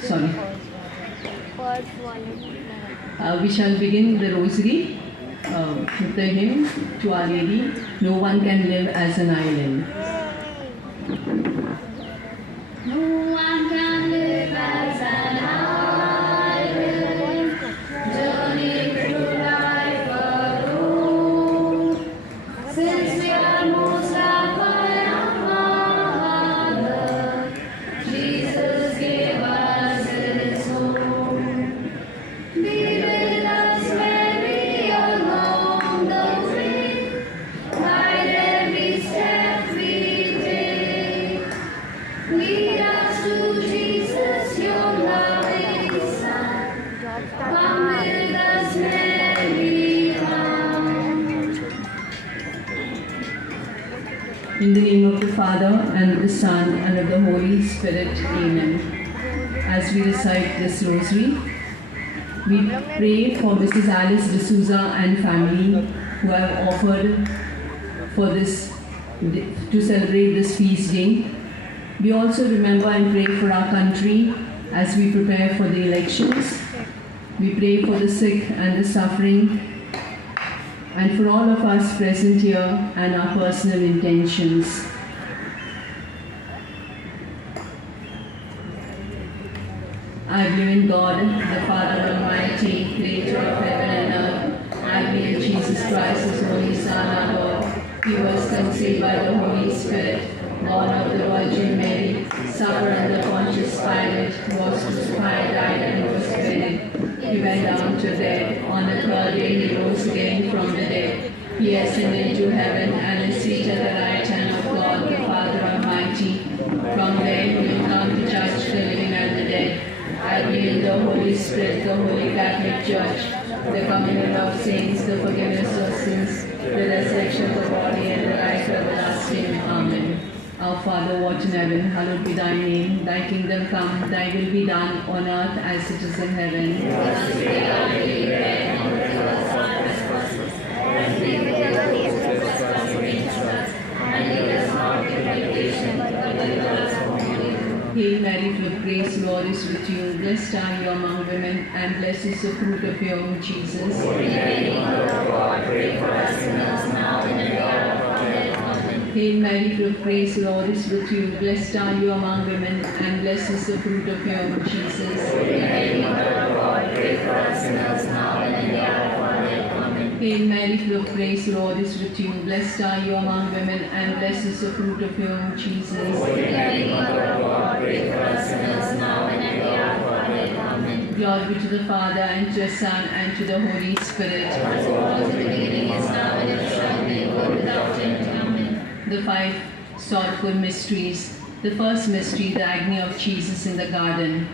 Sorry. We shall begin the rosary with the hymn to Our Lady, No One Can Live as an Island. No one can live as an island, journeying through life alone. Since we are most loved by our Father, Jesus gave us His home. Be with us, Mary, along the way, guide every step we take. Lead us to Jesus, your loving Son. Come with us, Mary, come. In the name of the Father, and of the Son, and of the Holy Spirit. Amen. As we recite this rosary, we pray for Mrs. Alice D'Souza and family who have offered for this to celebrate this feast day. We also remember and pray for our country as we prepare for the elections. We pray for the sick and the suffering, and for all of us present here and our personal intentions. I believe in God, the Father Almighty, creator of heaven and earth. I believe in Jesus Christ, His only Son, our Lord. He was conceived by the Holy Spirit, born of the Virgin Mary, suffered under Pontius Pilate, was crucified, died, and was buried. He went down to death. On the third day He rose again from the dead. He ascended to heaven and is seated at the right hand of God, the Father Almighty. From there He will come to judge the living and the dead. I believe in the Holy Spirit, the Holy Catholic Church, the communion of saints, the forgiveness of sins, the resurrection of the body, and the life everlasting. Amen. Our Father, who art in heaven, hallowed be thy name. Thy kingdom come, thy will be done on earth as it is in heaven. Give us today our daily bread, and forgive us our trespasses, as we forgive those who trespass against us. And lead us not into temptation, but deliver us from evil. Hail Mary, full of grace, Lord is with you. Blessed are you among women, and blessed is the fruit of your womb, Jesus. Holy Mary, Mother of God, pray for us sinners now and at the hour of our death. Amen. Hail Mary, full of grace, Lord is with you. Blessed are you among women, and blessed is the fruit of your womb, Jesus. Holy Mary, Mother of God, pray for us sinners now and at the hour of our death. Amen. Hail Mary, full of grace, Lord is with you. Blessed are you among women, and blessed is the fruit of your womb, Jesus. Holy Mary, Mother of God, pray for us sinners now and at the hour of our death. Amen. Glory be to the Father, and to the Son, and to the Holy Spirit. As it was in the beginning, is now, and ever shall be, world without end. Amen. The five sorrowful mysteries. The first mystery, the agony of Jesus in the garden.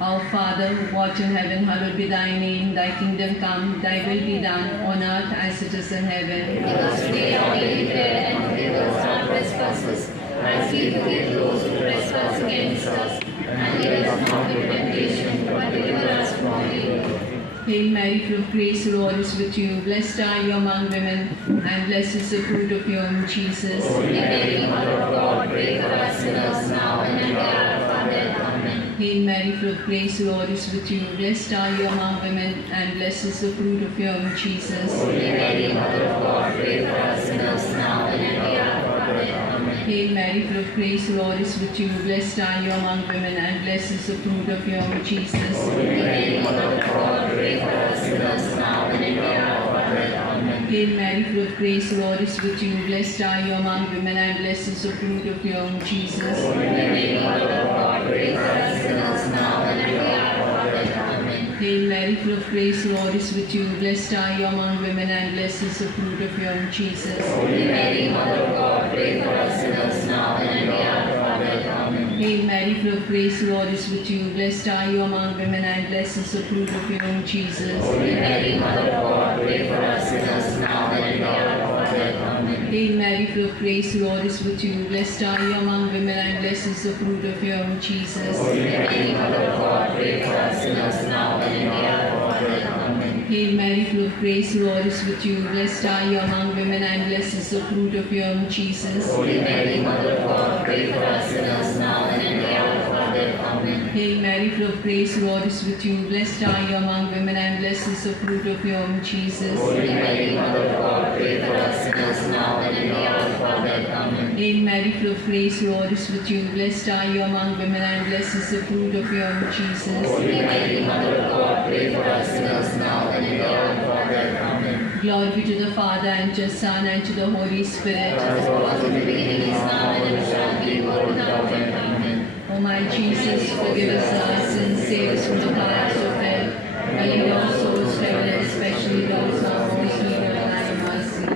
Our Father, who art in heaven, hallowed be thy name. Thy kingdom come, thy will be done on earth as it is in heaven. Give us today our daily bread, and forgive us our trespasses, as we forgive those who trespass against us. And lead us not into temptation, but deliver us from evil. Hail Mary, full of grace, the Lord is with you. Blessed are you among women, and blessed is the fruit of your womb, Jesus. Holy Mary, Mother of God, pray for us sinners now and at the hour of our death. Amen. Hail Mary, full of grace, the Lord is with you. Blessed are you among women, and blessed is the fruit of your womb, Jesus. Holy Mary, Mother of God, pray for us sinners now and at the hour of our death. Amen. Hail Mary, full of grace, the Lord is with you. Blessed are you among women, and blessed is the fruit of your womb, Jesus. Holy Mary, Mother of God, pray for us sinners now and at the hour of our death. Amen. Hail Mary, full of grace, the Lord is with you. Blessed are you among women, and blessed is the fruit of your womb, Jesus. Holy Mary, Mother of God, pray for us sinners now and at the hour of our death. Amen. Hail Mary, full of grace, the Lord is with you. Blessed are you among women, and blessed is the fruit of your womb, Jesus. Holy Mary, Mother of God, pray for us sinners now and at the hour of our death. Amen. Hail Mary, full of grace, the Lord is with you. Blessed are you among women, and blessed is the fruit of your womb, Jesus. Holy Mary, Mother of God, pray for us sinners now and at the hour of our death. Amen. Hail Mary, full of grace, the Lord is with you. Blessed are you among women, and blessed is the fruit of your womb, Jesus. Holy Mary, Mother of God, pray for us sinners now and at the hour of our death. Amen. Hail Mary, full of grace, the Lord is with you. Blessed are you among women, and blessed is the fruit of your womb, Jesus. Holy Mary, Mother of God, pray for us sinners now and at the hour of our Father. Amen. Hail Mary, full of grace, the Lord is with you. Blessed are you among women, and blessed is the fruit of your womb, Jesus. Holy Mary, Mother of God, pray for us sinners now and in the hour of our death. Amen. Hail Mary, full of grace, the Lord is with you. Blessed are you among women, and blessed is the fruit of your womb, Jesus. Holy Mary, Mother of God, pray for us sinners now and in the hour of our death. Amen. Glory be to the Father, and to the Son, and to the Holy Spirit. As it was in the beginning, is now, and ever shall be, world without end. Amen. O my Jesus, forgive us our sins, save us from the fires of hell, and lead all souls to heaven, especially those who are most in need of thy mercy.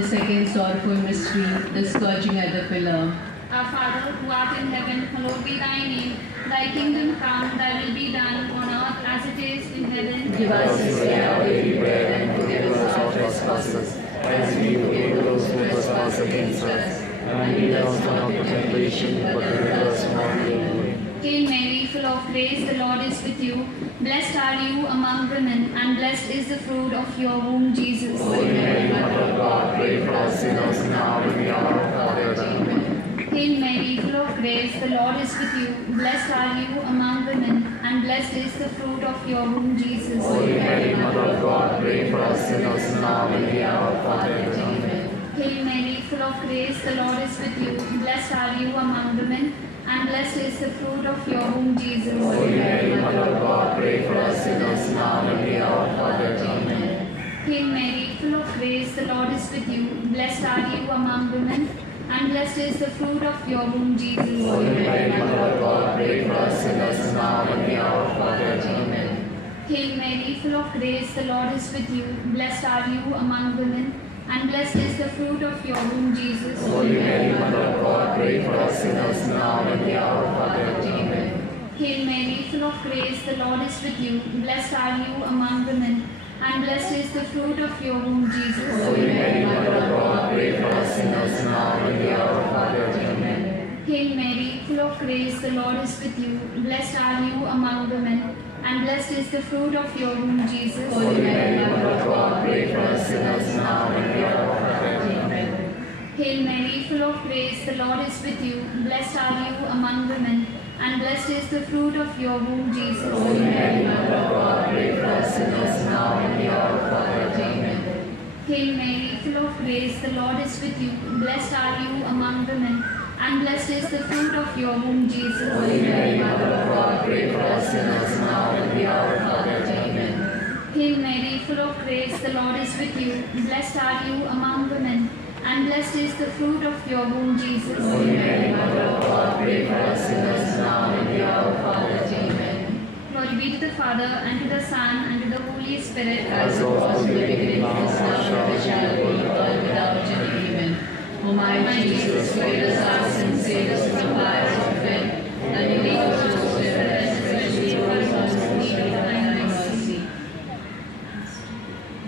The second sorrowful mystery, the scourging at the pillar. Our Father, who art in heaven, hallowed be thy name. Thy kingdom come, thy will be done on earth as it is in heaven. Give us this day our daily bread, and forgive us our trespasses, as we forgive those who trespass against us. And lead us not into temptation, but deliver us from evil. Hail Mary, full of grace, the Lord is with you. Blessed are you among women, and blessed is the fruit of your womb, Jesus. Holy Mary, Mother of God, pray for us sinners now and in the hour of our death. Amen. Hail Mary, full of grace, the Lord is with you. Blessed are you among women, and blessed is the fruit of your womb, Jesus. Holy Mary, Mother of God, pray for us sinners now and in the hour of our death. Amen. Hail Mary, full of grace, the Lord is with you. Blessed are you among women, and blessed is the fruit of your womb, Jesus. Holy Mary, Mother of God, pray for us sinners now and in the hour of our death. Amen. Hail Mary, full of grace, the Lord is with you. Blessed are you among women, and blessed is the fruit of your womb, Jesus. Holy Mary, Mother of God, pray for us sinners now and in the hour of our death. Amen. Hail Mary, full of grace, the Lord is with you. Blessed are you among women, and blessed is the fruit of your womb, Jesus. Holy Mary, Mother of God, pray for us sinners now and in the hour of our death. Amen. Hail Mary, full of grace, the Lord is with you. Blessed are you among women, and blessed is the fruit of your womb, Jesus. Holy Mary, Mother of God, pray for us sinners now and in the hour of our death. Amen. Hail Mary, full of grace, the Lord is with you. Blessed are you among women, and blessed is the fruit of your womb, Jesus. Holy Mary, Mother of God, pray for us sinners now and in the hour of our death. Amen. Hail Mary, full of grace, the Lord is with you. Blessed are you among women, and blessed is the fruit of your womb, Jesus. Holy Mary, Mother of God, pray for us sinners now and in the hour of our death. Amen. Hail Mary, full of grace, the Lord is with you. Blessed are you among women, and blessed is the fruit of your womb, Jesus. Holy Mary, Mother of God, pray for us sinners now and in the hour of our death. Amen. Hail Mary, full of grace, the Lord is with you. Blessed are you among women, and blessed is the fruit of your womb, Jesus. Holy Mary, Mother of God, pray for us sinners now and in the hour of our death. Amen. Glory be to the Father, and to the Son, and to the Holy Spirit. As it was in the beginning, now and Now shall be, world without end. Amen. O my Jesus, forgive us our sins, save us from the fires of hell, and lead us to heaven, especially those who are in need of thy mercy.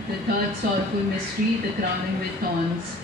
The third sorrowful mystery, the crowning with thorns.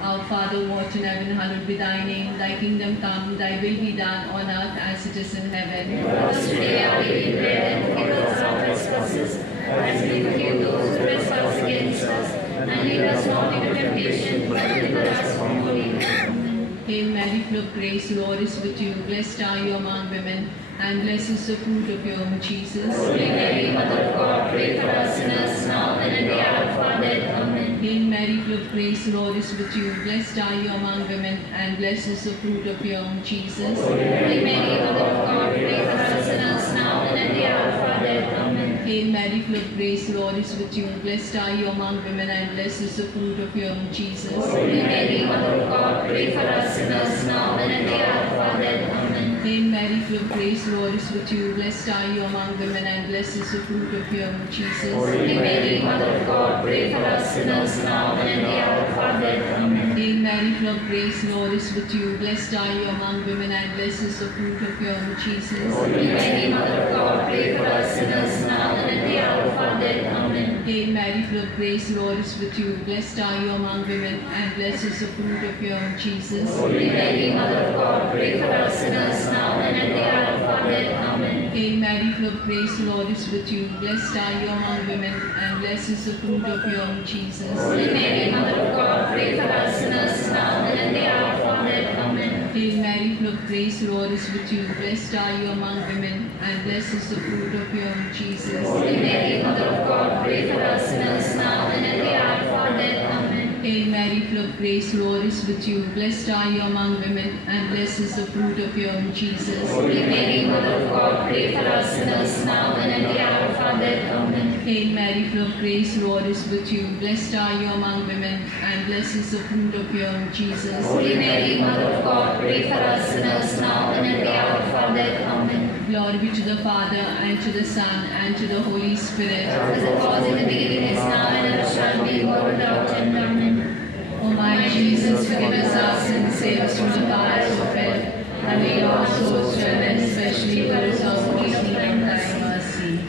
Our Father who art in heaven, hallowed be thy name. Thy kingdom come, thy will be done on earth as it is in heaven. Give us today our daily bread, and forgive us our trespasses, as we forgive those who trespass against us. And lead us not into temptation, but deliver us from evil. Amen. Hail Mary, full of grace, the Lord is with you. Blessed are you among women, and blessed is the fruit of your womb, Jesus. Holy Mary, Mother of God, pray for us sinners now and in the hour of our death. Amen. Hail Mary, full of grace, the Lord is with you. Blessed are you among women, and blessed is the fruit of your womb, Jesus. Holy Mary, Mother of God, pray for us sinners now and in the hour of our death. Amen. Hail Mary, full of grace, the Lord is with you. Blessed are you among women, and blessed is the fruit of your womb, Jesus. Holy Mary, Mother of God, pray for us sinners now and in the hour of our death. Amen. Hail Mary, full of grace, the Lord is with you. Blessed are you among women, and blessed is the fruit of your womb, Jesus. Holy Mary, Mother of God, pray for us sinners now and in the hour of our death. Amen. Hail Mary, full of grace, the Lord is with you. Blessed are you among women, and blessed is the fruit of your womb, Jesus. Holy Mary, Mother of God, pray for us sinners now and in the hour of our death. Amen. Hail Mary, full of grace, the Lord is with you. Blessed are you among women, and blessed is the fruit of your womb, Jesus. Holy Mary, Mother of God, pray for us sinners now and in the hour of our death. Amen. Hail Mary, full of grace, the Lord is with you. Blessed are you among women, and blessed is the fruit of your womb, Jesus. Holy Mary, Mother of God, pray for us sinners now and in the hour of our death. Amen. Hail Mary, full of grace, Lord is with you. Blessed are you among women, and blessed is the fruit of your womb, Jesus. Holy Mary, Mother of God, pray for us sinners now and at the hour of our death. Amen. Hail Mary, full of grace, Lord is with you. Blessed are you among women, and blessed is the fruit of your womb, Jesus. Holy Mary, Mother of God, pray for us sinners now and at the hour of our death. Amen. Hail Mary, full of grace, Lord is with you. Blessed are you among women, and blessed is the fruit of your womb, Jesus. Holy Mary, Mother of God, pray for us sinners now and at the hour of our death. Amen. Glory be to the Father, and to the Son, and to the Holy Spirit. As it was in the beginning, is now, and ever shall be, world without end. Amen. O my Jesus, forgive us our sins, save us from the fires of hell, and lead all souls to heaven, especially those of most need of thy mercy.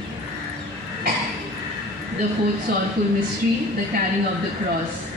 The fourth sorrowful mystery, the carrying of the cross.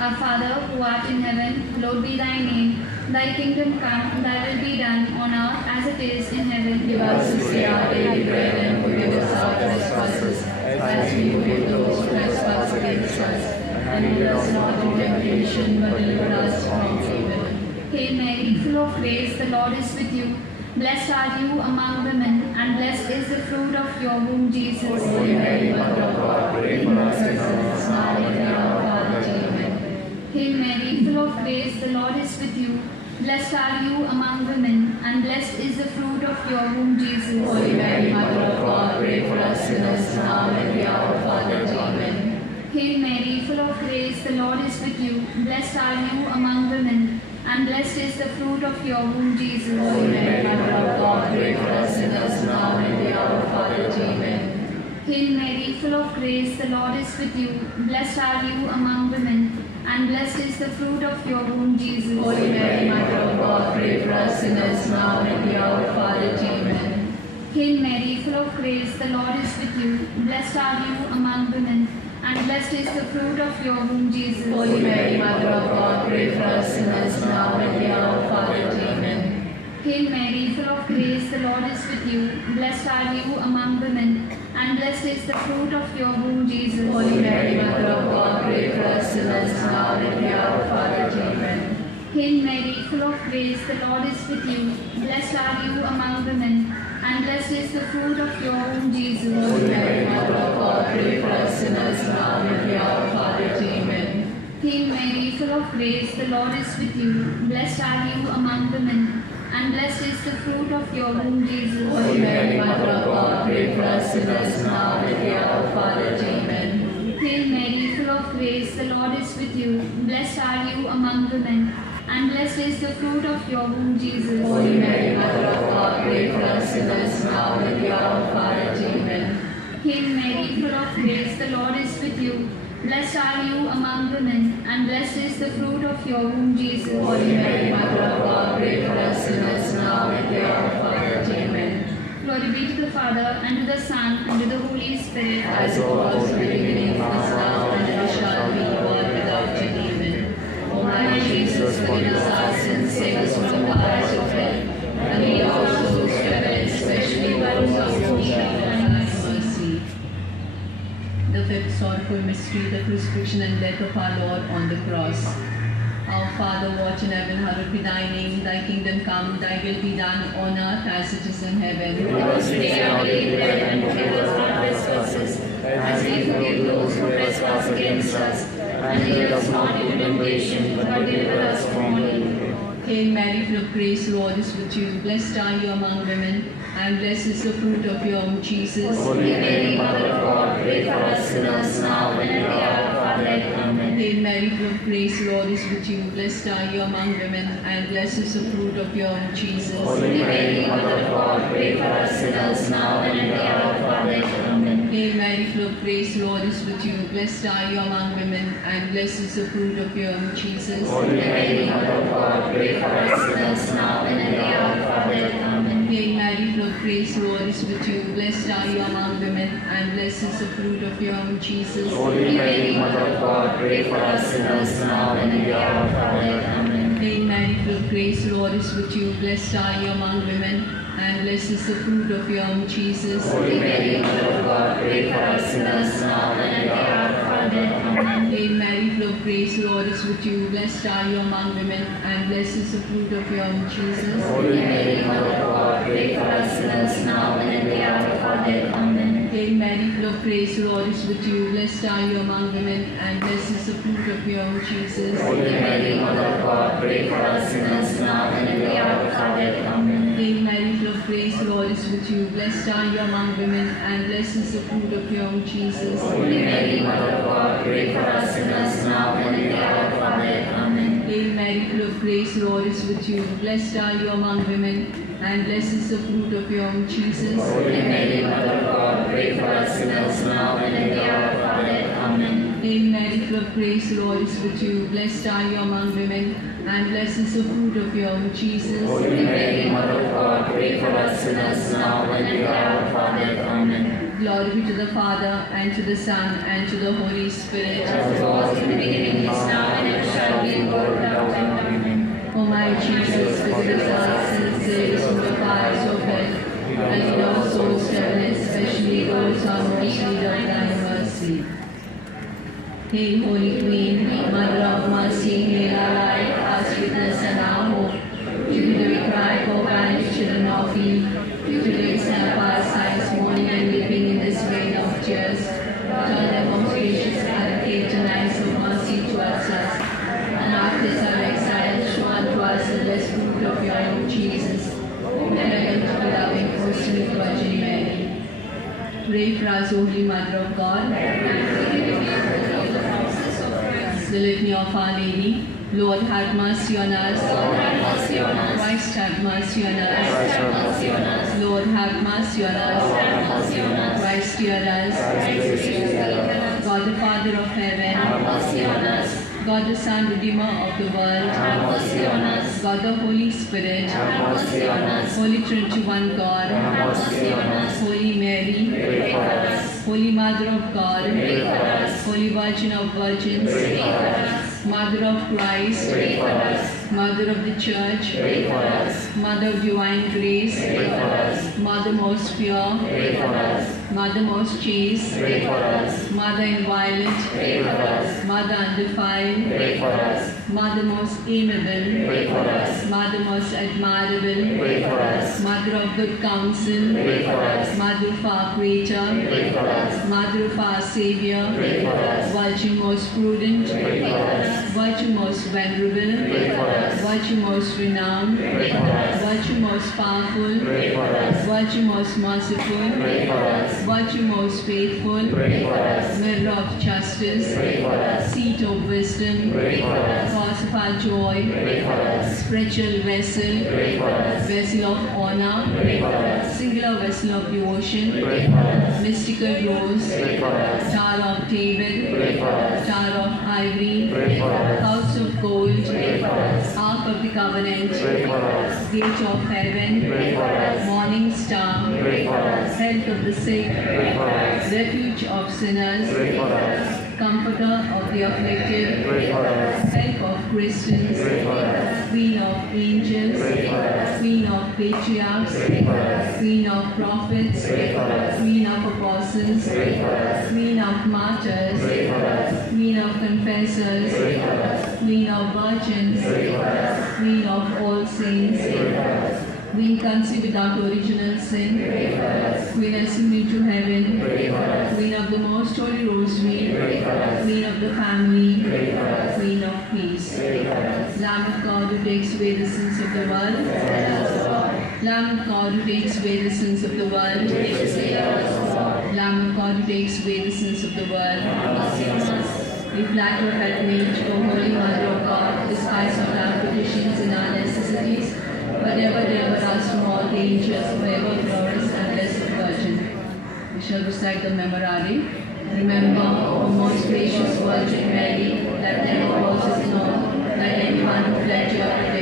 Our Father, who art in heaven, hallowed be thy name. Thy kingdom come, thy will be done, on earth as it is in heaven. Give us this day our daily bread, and forgive us our trespasses, as we forgive those who trespass against us. And lead us not into temptation, but deliver us from evil. Hail Mary, full of grace, the Lord is with you. Blessed are you among women, and blessed is the fruit of your womb, Jesus. Holy Mary, Mother of God, pray for us sinners, now and at the hour of our death. Amen. Hail Mary, full of grace, the Lord is with you. Blessed are you among women, and blessed is the fruit of your womb, Jesus. Holy Mary, Mother of God, pray for us sinners, now and at the hour of our death. Amen. Hail Mary, full of grace, the Lord is with you. Blessed are you among women, and blessed is the fruit of your womb, Jesus. Holy Mary, Mother of God, pray for us sinners, now and at the hour of our death. Amen. Hail Mary, full of grace, the Lord is with you. Blessed are you among women, and blessed is the fruit of your womb, Jesus. Holy Mary, Mother of God, pray for us sinners, now and at the hour of our death. Amen. Hail Mary, full of grace, the Lord is with you. Blessed are you among women, and blessed is the fruit of your womb, Jesus. Holy Mary, Mother of God, pray for us sinners, now and at the hour of our death. Amen. Hail Mary, full of grace, the Lord is with you. Blessed are you among women, and blessed is the fruit of your womb, Jesus. Holy Mary, Mother of God, pray for us sinners, now and at the hour of our death. Amen. Hail Mary, full of grace, the Lord is with you. Blessed are you among women, and blessed is the fruit of your womb, Jesus. Holy Mary, Mother of God, pray for us sinners, now and at the hour of our death. Amen. Hail Mary, full of grace, the Lord is with you. Blessed are you among women, and blessed is the fruit of your womb, Jesus. Holy Mary, Mother of God, pray for us sinners, now and at the hour of our death. Amen. Hail Mary, full of grace, the Lord is with you. Blessed are you among women, and blessed is the fruit of your womb, Jesus. Holy Mary, Mother of God, pray for us sinners, now and at the hour of our death. Amen. Hail Mary, full of grace, the Lord is with you. Blessed are you among women, and blessed is the fruit of your womb, Jesus. Holy Mary, Mother of God, pray for us sinners, now and at the hour of our death. Amen. Glory be to the Father, and to the Son, and to the Holy Spirit. As it was in the beginning, is now, and ever shall be, world without end. Amen. O my Jesus, forgive us our sins, save us from the fires of hell, and lead all souls to heaven, especially those of whom need thy mercy. The fifth sorrowful mystery, the crucifixion and death of our Lord on the cross. Our Father, who art in heaven, hallowed be thy name. Thy kingdom come, thy will be done on earth as it is in heaven. Give us this day our daily bread, and forgive us our trespasses, as we forgive those who trespass against us. And lead us not into temptation, but deliver us from evil. Hail Mary, full of grace, Lord is with you. Blessed are you among women, and blessed is the fruit of your womb, Jesus. Holy Mary, Mother of God, pray for us sinners now and at the hour of our death. Amen. Hail Mary, full of grace, Lord is with you. Blessed are you among women, and blessed is the fruit of your womb, Jesus. Holy Mary, Mother of God, pray for us sinners now and at the hour of our death. Amen. Hail Mary, full of grace, Lord is with you. Blessed are you among women, and blessed is the fruit of your womb, Jesus. Holy Mary, Mother of God, pray for us sinners now and at the hour of our death. Amen. Hail Mary, full of grace, Lord is with you. Blessed are you among women, and blessed is the fruit of your womb, Jesus. Holy Mary, Mother of God, pray for us sinners now and at the hour of our death. Amen. Hail Mary, full of grace, Lord is with you. Blessed are you among women, and blessed is the fruit of your womb, Jesus. Holy Mary, Mother of God, pray for us sinners now and at the hour of our our death. Amen. Hail Mary, full of grace, the Lord is with you. Blessed are you among women, and blessed is the fruit of your womb, Jesus. Holy Mary, Mother of God, pray for us sinners now and at the hour of our death. Amen. Hail Mary, full of grace, the Lord is with you. Blessed are you among women, and blessed is the fruit of your womb, Jesus. Holy Mary, Mother of God, pray for us sinners now and at the hour of our death. Amen. Hail Mary, full of grace, the Lord is with you. Blessed are you among women, and blessed is the fruit of your womb, Jesus. Holy Mary, Mother of God, pray for us sinners now and at the hour of our death. Amen. Hail Mary, full of grace, the Lord is with you. Blessed are you among women, and blessed is the fruit of your womb, Jesus. Holy Mary, Mother of God, pray for us sinners now and at the hour of our death. Amen. Hail Mary, full of grace, the Lord is with you. Blessed are you among women, and blessed is the fruit of your womb, Jesus. Holy Mary, Mother of God, pray for us sinners now and at the hour of our death. Amen. Glory be to the Father, and to the Son, and to the Holy Spirit. As it was in the beginning, is now, and ever shall be, world without end. Amen. O my Jesus, forgive us our sins, save us from the fires of hell, and lead our souls to heaven, especially those who are most in need of thy mercy. Hail, Holy Queen, Mother of Mercy, hail our life, our sweetness, and our hope. To you do we cry, poor banished children of Eve. To you help our sighs, mourning and weeping in this vein of tears. Turn them, most gracious advocate, and eyes of mercy towards us. And after our exile, show unto us the blessed fruit of your womb, Jesus. Clement, loving, Holy Virgin Mary. Pray for us, O Holy Mother of God. The Litany of Our Lady. Lord, have mercy on us. Lord, have mercy on us. Christ, have mercy on Christ, us. have mercy on us. Lord, have mercy on Lord, have us. mercy on us. Christ, hear us. Christ, hear us. God, the Father of heaven. Have mercy on us. God, the Son, Redeemer of the world. Have mercy on us. God, the Holy Spirit. Have mercy on us. Holy Trinity, one God. Have mercy on us. Holy Mary. Pray for us. Holy Mother of God. Pray for us. Holy Virgin of Virgins. Pray for us. Mother of Christ. Pray for us. Mother of the Church. Pray for us. Mother of divine grace. Pray for us. Mother most pure. Pray for us. Mother most chaste. Pray for us. Mother inviolate. Pray for us. Mother undefiled. Pray for us. Mother most amiable. Pray for us. Mother most admirable. Pray for us. Mother of good counsel. Pray for us. Mother of our Creator. Pray for us. Mother of our Savior. Pray for us. Virgin most prudent. Pray for us. Virgin most venerable. Pray for us. Virgin most renowned. Pray for us. Virgin most powerful. Pray for us. Virgin most merciful. Pray for us. Virtue most faithful. Pray for us. Mirror of justice. Pray for us. Seat of wisdom. Pray for us. Cause of our joy. Pray for us. Spiritual vessel. Pray for us. Vessel of honor. Pray for us. Singular vessel of devotion. Pray for us. Mystical rose. Pray for us. Tower of David. Pray for us. Tower of ivory. Pray for us. House of gold. Pray for us. Ark of the covenant. Pray for us. Gate of heaven. Pray for us. Morning star. Pray for us. Health of the sick. Pray for us. Refuge of sinners. Pray for us. Comforter of the afflicted. Pray for us. Help of Christians. Pray for us. Queen of angels. Pray for us. Queen of patriarchs. Pray for us. Queen of prophets. Pray for us. Queen of apostles. Pray for us. Queen of martyrs. Pray for us. Queen of confessors. Pray for us. Queen of virgins. Pray for us. Queen of all saints. Pray for us. Queen conceived without original sin. Pray for us. Queen ascended into heaven. Pray for us. Queen of the most holy rosary. Pray for us. Queen of the family. Pray for us. Queen of peace. Pray for us. Lamb of God who takes away the sins of the world. Lamb of God who takes away the sins of the world. Lamb of God who takes away the sins of the world. We flatter your patronage, O Holy Mother of God, despise of our petitions and our necessities, but ever deliver us from all dangers, forever glorious and blessed Virgin. We shall recite the Memorare. Remember, O most gracious Virgin Mary, that never was it known that anyone who fled your protection